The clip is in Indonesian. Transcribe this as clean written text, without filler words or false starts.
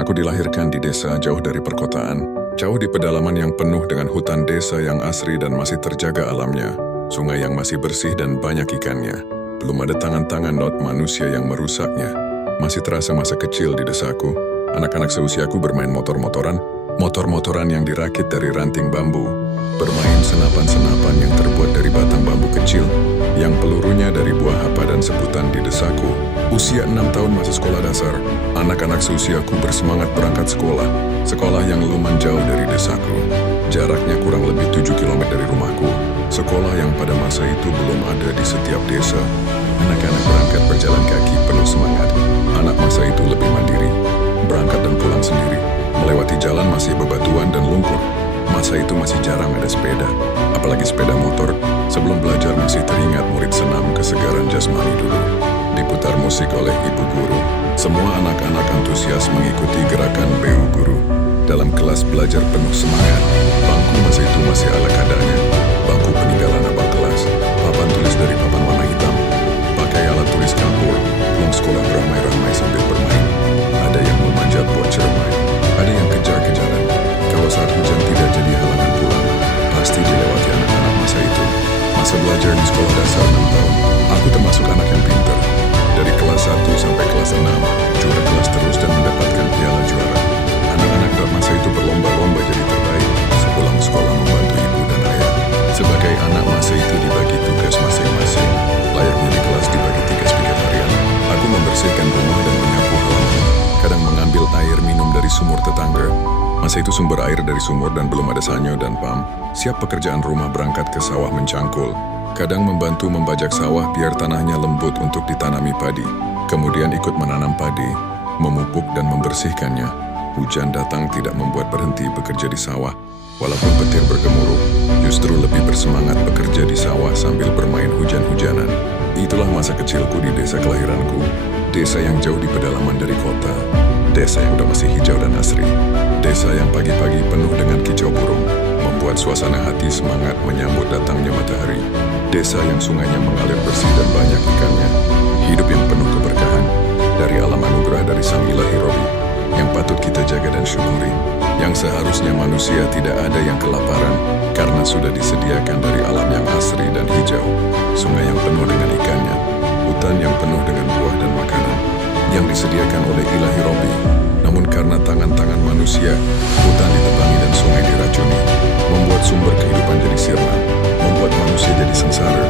Aku dilahirkan di desa jauh dari perkotaan, jauh di pedalaman yang penuh dengan hutan desa yang asri dan masih terjaga alamnya, sungai yang masih bersih dan banyak ikannya. Belum ada tangan-tangan not manusia yang merusaknya. Masih terasa masa kecil di desaku. Anak-anak seusiaku bermain motor-motoran yang dirakit dari ranting bambu, bermain senapan-senapan yang terbuat dari batang bambu kecil, yang pelurunya dari buah hapa dan sebutan di desaku. Usia 6 tahun masih sekolah dasar, anak-anak seusiaku bersemangat berangkat sekolah, sekolah yang lumayan jauh dari desaku. Jaraknya kurang lebih 7 km dari rumahku, sekolah yang pada masa itu belum ada di setiap desa. Anak-anak berangkat berjalan kaki penuh semangat. Anak masa itu lebih mandiri, berangkat dan pulang sendiri. Melewati jalan masih bebatuan dan lumpur. Masa itu masih jarang ada sepeda, apalagi sepeda motor. Sebelum belajar masih teringat murid senam kesegaran jasmani dulu. Diputar musik oleh ibu guru. Semua anak-anak antusias mengikuti gerakan BU guru. Dalam kelas belajar penuh semangat. Bangku masa itu masih ala kadarnya. Bangku peninggalan abang kelas. Papan tulis dari papan warna hitam. Pakai alat tulis kapur. Pulang sekolah beramai-ramai sambil bermain. Ada yang memanjat buat cermai. Ada yang kejar-kejaran. Kalau saat hujan tidak jadi halangan pulang, pasti dilewati anak-anak masa itu. Masa belajar di sekolah dasar 6 tahun, aku termasuk anak yang pintar. Dari kelas 1 sampai kelas 6, juara kelas terus dan mendapatkan piala juara. Anak-anak dalam masa itu berlomba-lomba jadi terbaik. Sepulang sekolah membantu ibu dan ayah. Sebagai anak masa itu dibagi tugas masing-masing. Layaknya di kelas dibagi 3 speaker harian. Aku membersihkan rumah dan menyapu halaman. Kadang mengambil air minum dari sumur tetangga. Masa itu sumber air dari sumur dan belum ada sanyo dan pam. Siap pekerjaan rumah berangkat ke sawah mencangkul. Kadang membantu membajak sawah biar tanahnya lembut untuk ditanami padi. Kemudian ikut menanam padi, memupuk dan membersihkannya. Hujan datang tidak membuat berhenti bekerja di sawah. Walaupun petir bergemuruh, justru lebih bersemangat bekerja di sawah sambil bermain hujan-hujanan. Itulah masa kecilku di desa kelahiranku. Desa yang jauh di pedalaman dari kota. Desa yang udah masih hijau dan asri. Desa yang pagi-pagi penuh dengan kicau burung, membuat suasana hati semangat menyambut datangnya matahari. Desa yang sungainya mengalir bersih dan banyak ikannya. Hidup yang penuh keberkahan dari alam anugerah dari Sang Ilahi Robi, yang patut kita jaga dan syukuri. Yang seharusnya manusia tidak ada yang kelaparan karena sudah disediakan dari alam yang asri dan hijau. Sungai yang penuh dengan ikannya, hutan yang penuh dengan buah dan makanan yang disediakan oleh Ilahi Robi. Namun karena tangan-tangan manusia, hutan ditebangi dan sungai diracuni, membuat sumber kehidupan jadi sirna, membuat manusia jadi sengsara.